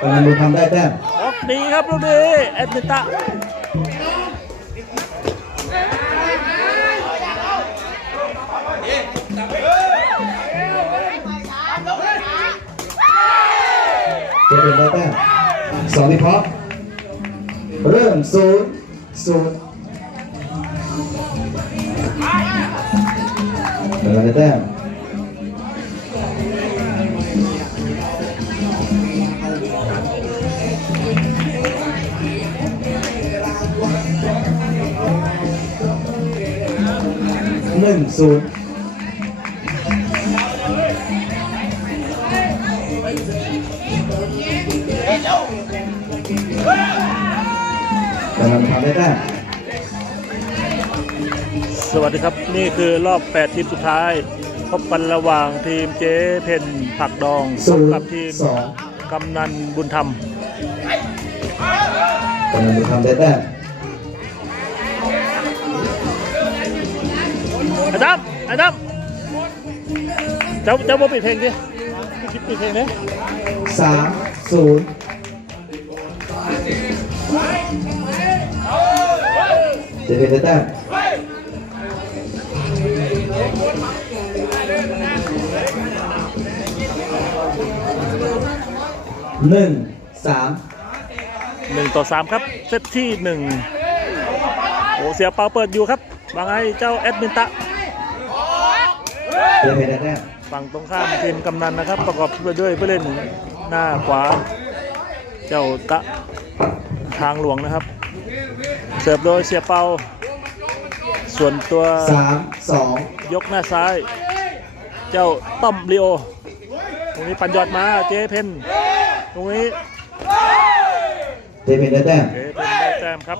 กำลังบุญทำได้แต้มออกดีครับลูกนี้แอดมินตะเจเป็นได้แต้มสองนิพพเริ่มศูนย์ศูนย์กำลังได้แต้ม หนึ่งศูนย์กำลังทำได้แต้มสวัสดีครับนี่คือรอบ 8 ทีมสุดท้าย พบกันระหว่างทีมเจ๊เพนผักดองศูพบนย์กับทีมสองกำนันบุญธรรมกำลังบุญทำได้แต้ มไอ้ดับไอ้ดับเจ้าเจ้าบ่ปิดเพลงดิคิดปิดเพลงดิสามศูนย์เจเป็นได้แต้มหนึ่งสามหนึ่งต่อสามครับเซตที่หนึ่งโอ้เสียเปาเปิดอยู่ครับว่าไงเจ้าแอดมินตะ เจเป็นได้แต้มฝั่งตรงข้ามทีมกำนันนะครับ ประกอบไปด้วยผู้เล่นหน้าขวา เจ้าตะทางหลวงนะครับ เสิร์ฟโดยเสียเปา ส่วนตัวสามสองยกหน้าซ้าย เจ้าต้อมลีโอ ตรงนี้ปันยอดมาเจเพนตรงนี้เจเป็นได้แต้มเจเพนได้แต้มครับ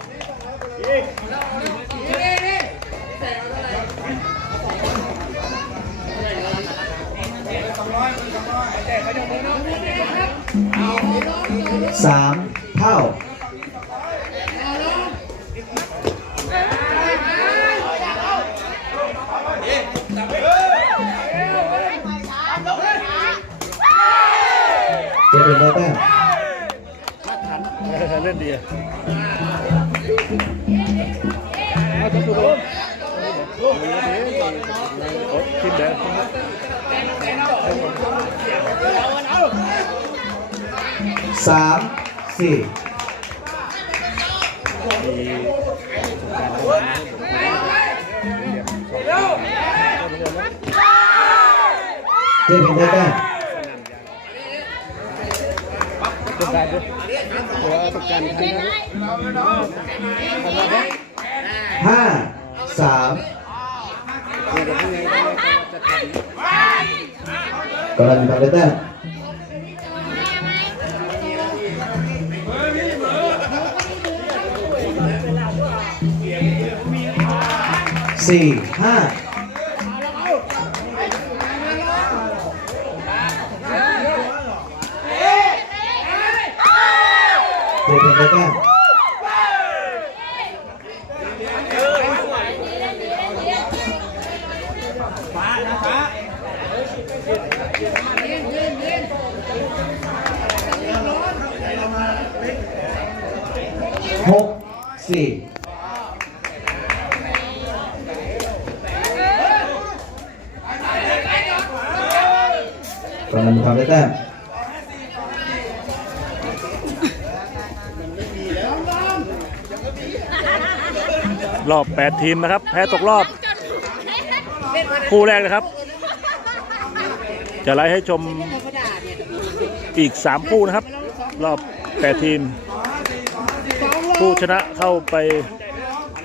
สามเท่าเจเป็นได้แต้มเล่นดีอะโอ้ ทีมแดงสามสี่เจเป็นได้แต้มเป็นการด้วยห้าสามกำลังทำได้แต้ม สี่ห้าเจเป็นได้แต้ม หก สี่กำลังทำได้แต้มรอบ 8 ทีมนะครับ แพ้ตกรอบ คู่แรกนะครับ จะไล่ให้ชมอีก 3 คู่นะครับ รอบ 8 ทีม ผู้ชนะเข้าไป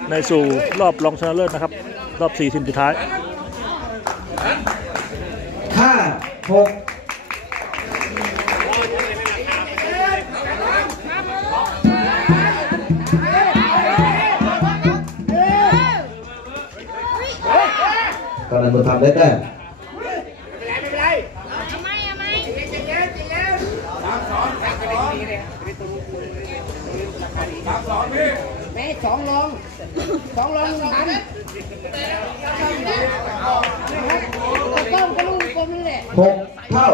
ในสู่รอบรองชนะเลิศนะครับ รอบ4ทีมสุดท้ายห้าหกกำลังทำได้แต้ม แม่สองลง สองลงสามก็ต้มก็ลูกกลมนี่แหละหกเท่า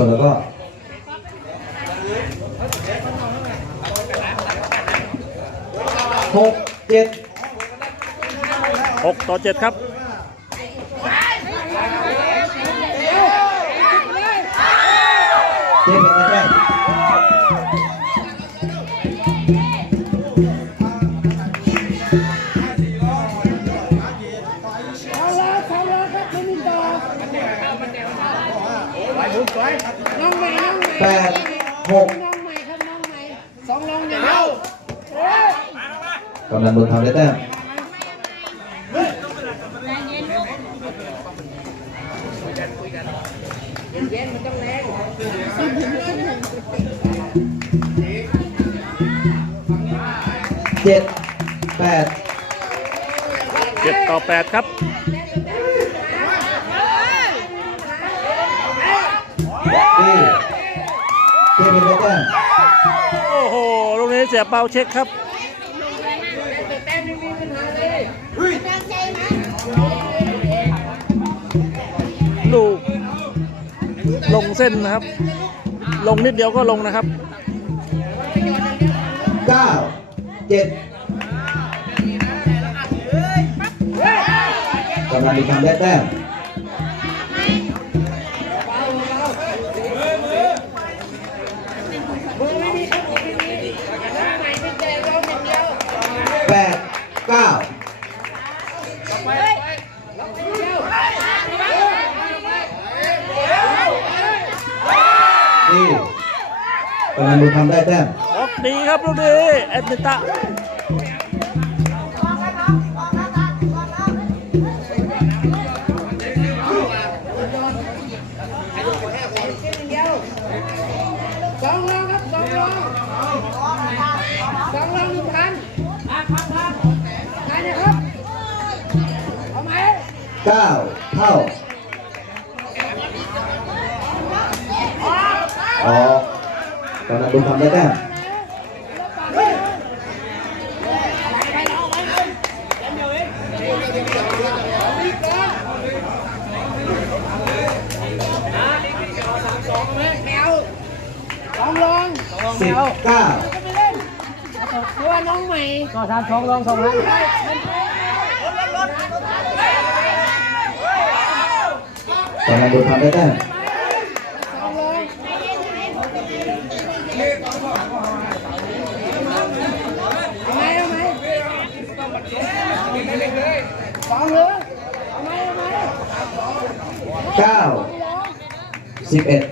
ส่วนแล้วก็หกเจ็ดหกต่อเจ็ดครับ ครับโอ้โหลงนี้เสียเปาเช็คครับลูกลงเส้นนะครับ ลงนิดเดียวก็ลงนะครับ 9 7 กำลังบุญทำได้แต้มมือไม่มีครับมือไม่มีน้องใหม่ไม่เต้แปดเก้าดีกำลังบุญทำได้แต้มออกดีครับลูกนี้แอดมิตะ เก้าเท่าออกกำลังบุญทำได้แต้ แมวสองร้องสิบเก้าเพราะว่าน้องใหม่ก็ทำสองร้องสองพันกำลังบุญทำได้แต้มสองร้องเอาไหมเอาไหมสองเหรอเอาไหมเอาไหมเก้าสิบเอ็ด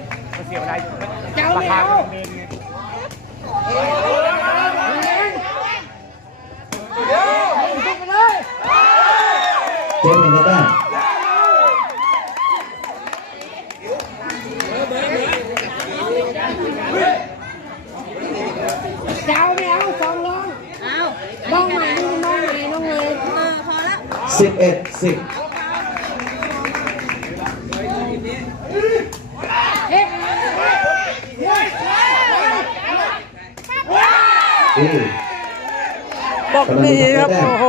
เจ้าไม่เอาทุก 11 10บอกดีครับโอ้โห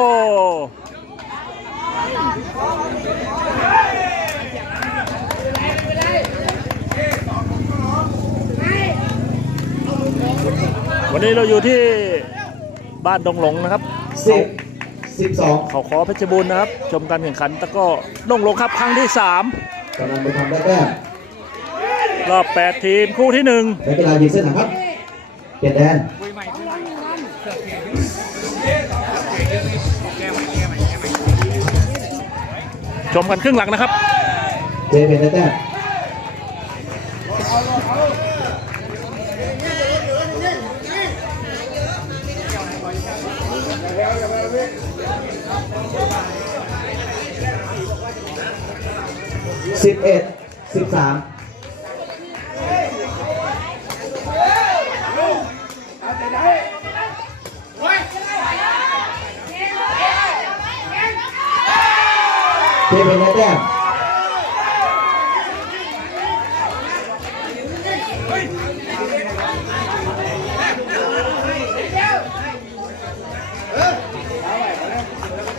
วันนี้เราอยู่ที่บ้านดงหลงนะครับสิบ สิบสองเขาขอเพชรบูรณ์นะครับ ชมการแข่งขันตะกร้อดงหลงครับครั้งที่กำลังบุญทำได้แต้ม3รอบ8ทีมคู่ที่นักกีฬายืนเส้นหนะครับเปลี่ยนแดน1ชมกันครึ่งหลังนะครับเจเปลี่ยนได้แต้ม สิบเอ็ดสิบสามเทเป็นแต้ม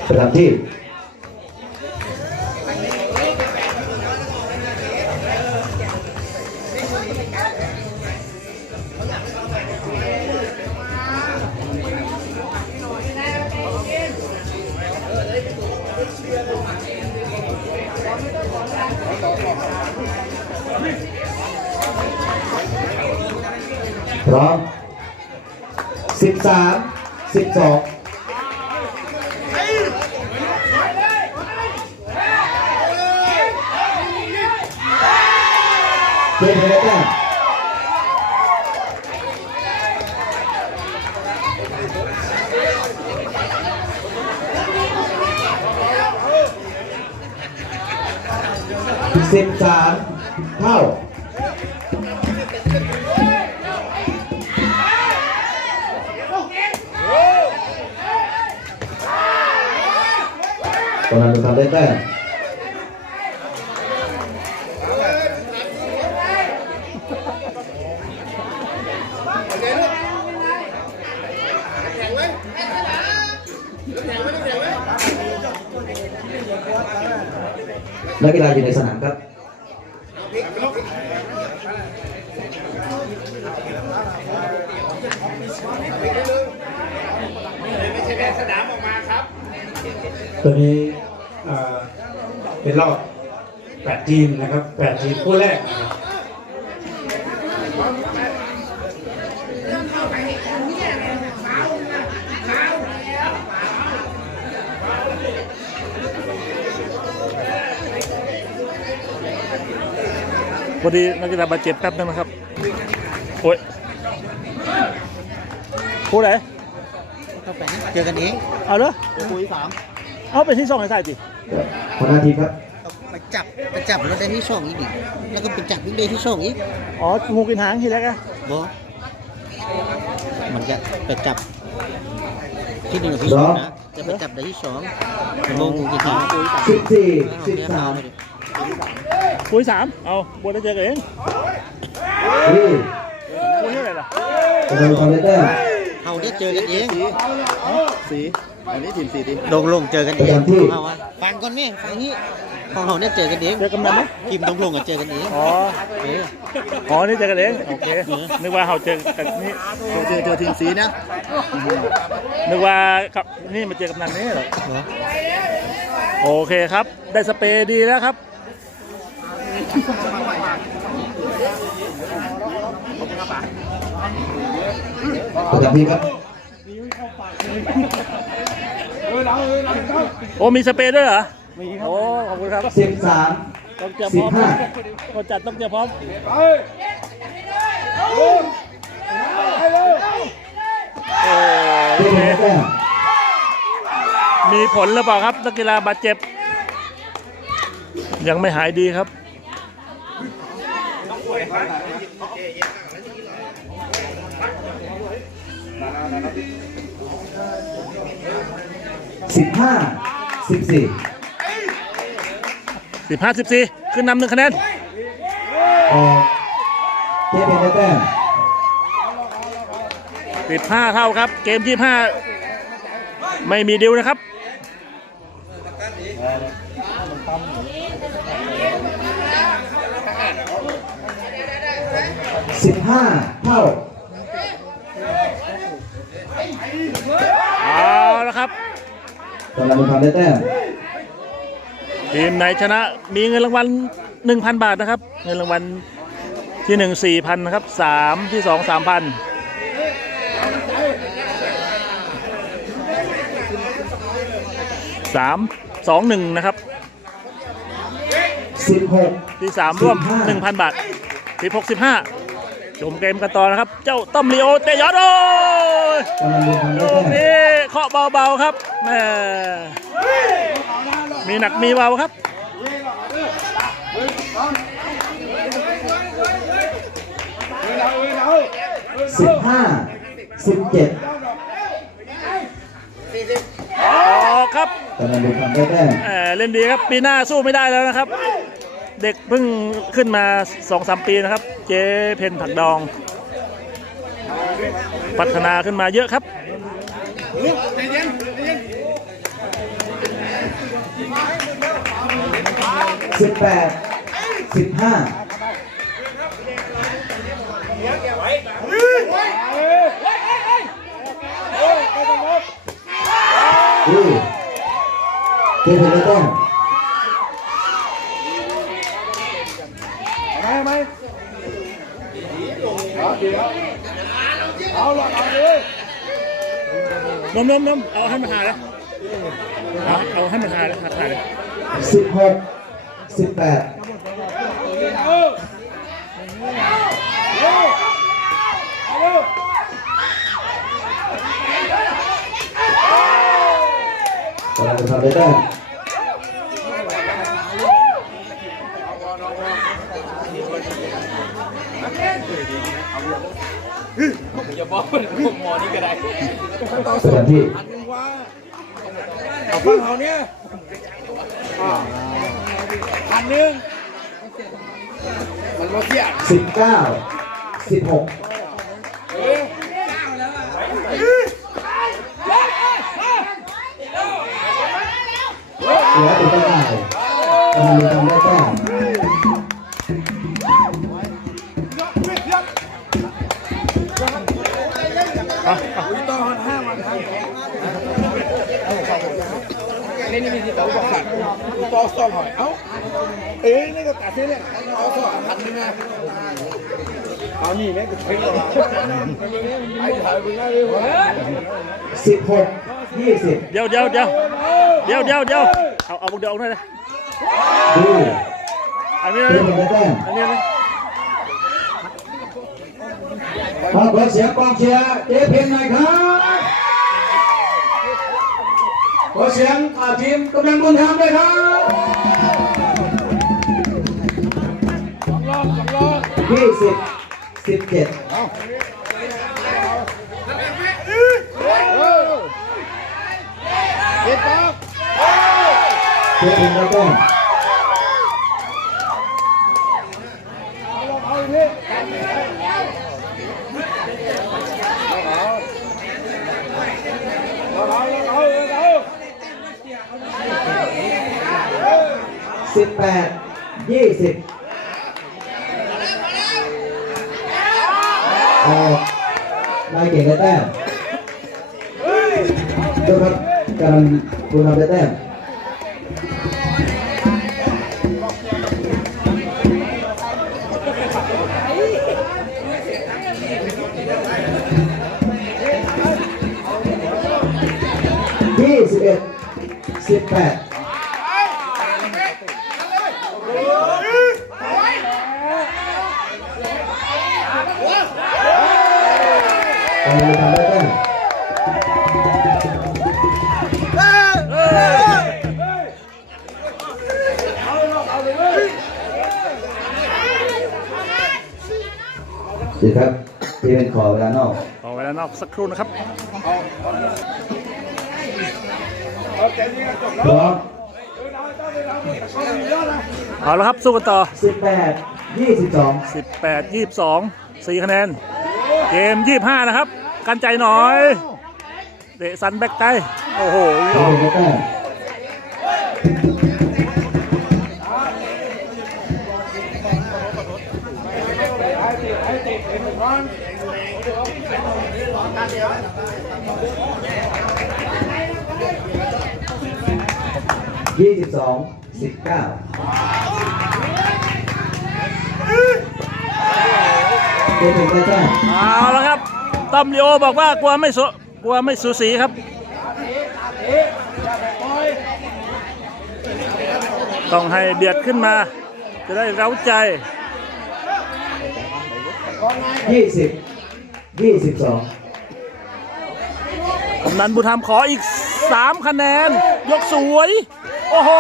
ประจำที่ เกมเพลย์แต้มสิบสามเท่าตอนนั้นทำได้แต้ นักกีฬาอยู่ในสนามครับตัวนี้เอ่อเป็นรอบ8ทีมนะครับ8ทีมคู่แรกนะครับ พอดีนักกีฬาบาดเจ็บแป๊บนึงนะครับโอ้ยผู้ไหนเข้าไปเจอกันเองเอาเหรอคุยสามเอาเป็นที่สองในสายจิหัวหน้าทีมครับไปจับไปจับแล้วได้ที่สองอีกดิแล้วก็ไปจับอีกได้ที่สองอีกอ๋องูกินหางทีแรกอะบอมันจะไปจับที่หนึ่งกับที่สองนะจะไปจับได้ที่สองโมงูกี่ทีคุยสามสิบสี่สิบสาม คุยสามเอาบนได้เจอกันเองนี่คุยเท่าไหร่ล่ะตอนนั้นทำได้แต้มเขาได้เจอกันเองสีอันนี้ทีมสีดิลงลงเจอกันเองเอาอะฟังก่อนไหมฟังนี้ของเขาเนี่ยเจอกันเองเจอกำนันไหมทีมตรงลงกับเจอกันเองอ๋อเอออ๋อนี่เจอกันเองโอเคนึกว่าเขาเจอกันนี่เจอเจอทีมสีนะนึกว่าครับนี่มาเจอกำนันนี่เหรอเหรอโอเคครับ ได้สเปรย์ดีแล้วครับ ประจำที่ครับโอ้มีสเปรย์ด้วยเหรอ มีครับ โอ้ ขอบคุณครับ สิบสามต้องเตรียมพสิร้บอมห้าคนจัดต้องเตรียมพร้อมโอ้เกมเพลย์แต้มมีผลหรือเปล่าครับนักกีฬาบาดเจ็บ ยังไม่หายดีครับ สิบห้าสิบสี่15 14ขึ้นนำหนึ่งคะแนนออกเกมเพลย์แต้ม15เท่าครับ เกม25ไม่มีดิวนะครับ ห้าเท่าเอาละครับตอนนั้นทำได้แต้มทีมไหนชนะมีเงินรางวัล1,000 บาทนะครับ เงินรางวัลที่ 1 4,000นะครับ3ที่ 2 3,000 3 2 1นะครับสิบหกที่3ร่วม15 1,000บาท16 15 ชมเกมกันต่อนะครับ เจ้าต้อมลีโอเตยอดโอ้ยอนนั้นทำได้ลูกนี้เคาะเบาๆครับแหม่มีหนักมีเบาครับสิบห้าสิบเจ็ดออกครับตอนนั้นทำได้แต้มแหมเล่นดีครับปีหน้าสู้ไม่ได้แล้วนะครับ เด็กเพิ่งขึ้นมา2อสปีนะครับ เจเพนผักดอง พัฒนาขึ้นมาเยอะครับสิบแปดสิบห้าดูเก็บ เลยต้องนมนมนมเอาให้มันหายเลยเอาเอาให้มันหายเลยหายเลยสิบหกสิบแปดกำลังจะทำได้แต้ม อย่าบอกเป็นผมหมอนี่ก็ได้ประจำที่เอาฟังเขาเนี่ยพันหนึ่งมันมาเที่ยงสิบเก้าสิบหกเหลือตัวใต้กำลังจะทำ นี่นี่มีที่ต่อบอกขัดต่อซอมหอย เอ้า เอ้ยนี่ก็ตัดเส้นเลยต่อซอมพันนึ่งนะเอานี่แม่กูเพ่งเลยไอ้ถ่ายมึงได้เลยสิบหกยี่สิบเดี๋ยวเดี๋ยวเดี๋ยวเดี๋ยวเดี๋ยวเดี๋ยวเอาเอาบุกเดี๋ยวหน่อยนะอันนี้เพื่อนะน ได้แต้มอันนี้นะขอเสียงกองเชียร์เจ๊เพนหน่อยครับขอเสียงทีมกำลังบุญธรรมด้วยครับยี่สิบสิบเจ็ดเด็ดปะเจ๊เพนได้แต้มเอาดิเอาเอาเอาเอา สิบแปดยี่สิบออกนายเก่งได้แต้มเจ้าครับกำลังบุญธรรมได้แต้มยี่สิบเอ็ดสิบแปด ลานอกขอเวลานอกสักครู่นะครับพร้อมเอาละครับสู้กันต่อ สิบแปดยี่สิบสอง18 22 4 คะแนน เกม 25 นะครับ กันใจหน่อย เตะสันแบ็กไกลโอ้โหวิ่งออกได้แต้ม ยี่สิบสองสิบเก้าเด็กเป็นแต้มเอาละครับตอมลีโอบอกว่ากลัวไม่สุกลัวไม่สูสีครับต้องให้เบียดขึ้นมา จะได้เร้าใจยี่สิบยี่สิบสองกำนันบุญธรรมขออีก3คะแนน ยกสวย โอ้โห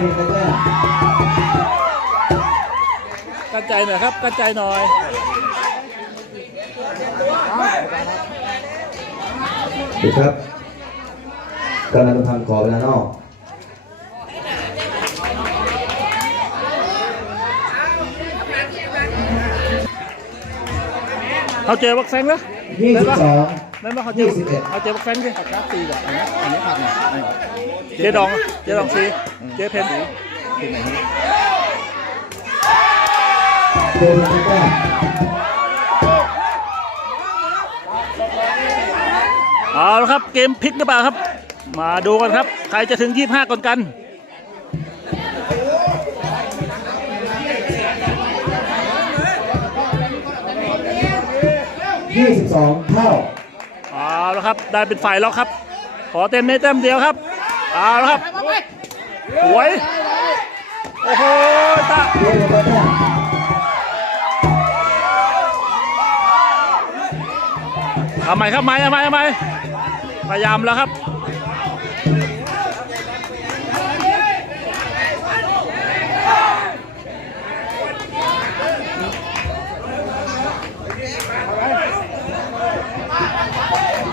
เด็กเป็นแต้มกันใจหน่อยครับกันใจหน่อยดีครับกำลังทำขอเวลานอกเขาเจอวักแซงแล้วยี่สิบสอง นั่นว่าเขาเจอยี่สิบเอ็ดเขาเจอแฟนดิผักกาดซีกับอันนี้อันนี้ผักเนี่ยอันนี้เจ๊ดองเจ๊ดองซีเจ๊เพนเป็นอย่างนี้เดินได้แต้มเอาละครับเกมพลิกหรือเปล่าครับ มาดูกันครับ ใครจะถึง 25 ก่อนกันยี่สิบสองเท่า ครับ ได้เป็นฝ่ายแล้วครับ ขอเต็มในเต็มเดียวครับเอาแล้วครับหวยโอ้โหตาทำไมครับไม่ทำไมทำไมพยายามแล้วครับ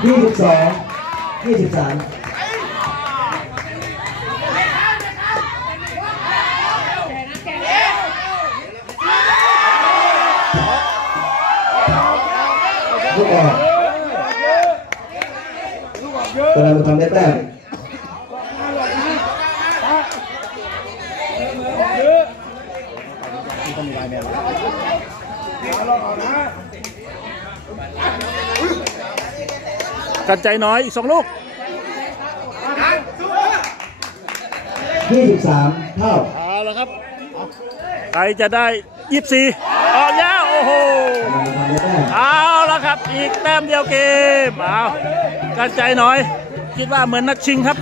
ยี่สิบสองยี่สิบสามลูกออกกำลังจะทำได้แต้ม ต้องมีลายแมว กันใจน้อยอีกสองลูกยี่สิบสามเท่า เอาละครับ ใครจะได้ยี่สี่ออกยาวโอ้โหกำลังจะทำได้แต้มเอาละครับ อีกแต้มเดียวเกม เอากันใจน้อย คิดว่าเหมือนนัดชิงครับ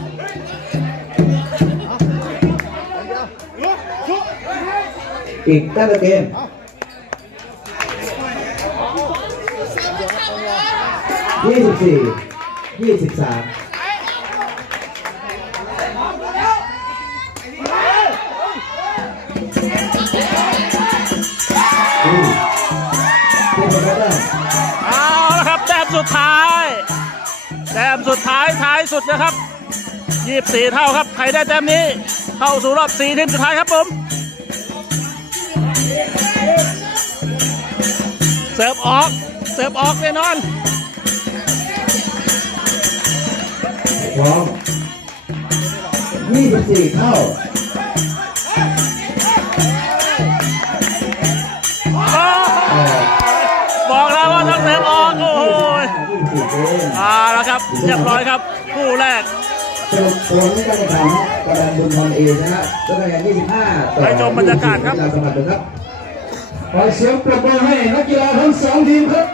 อีกแต้มเดียวเกมยี่ สิบสี่ยี่สิบสามอืมเป็นไปได้แต้มเอาละครับแต้มสุดท้ายแต้มสุดท้ายท้ายสุดนะครับยี่สี่เท่าครับ ใครได้แต้มนี้ เข้าสู่รอบสี่ทีมสุดท้ายครับผม เสิร์ฟออก เสิร์ฟออกแน่นอน พร้อมยี่สิบสี่เท่าโอ้ออกบอกแล้วว่าต้องเสิร์ฟออกโอ้โหยี่สิบสี่เกมเอาละครับเรียบร้อยครับคู่แรกสรุปผลการแข่งขันกระดานบุญพรเอชนะด้วยคะแนน25ต่อไปชมบรรยากาศครับกีฬาสมัครครับ ขอเสียงปรบมือให้นักกีฬาทั้งสองทีมครับ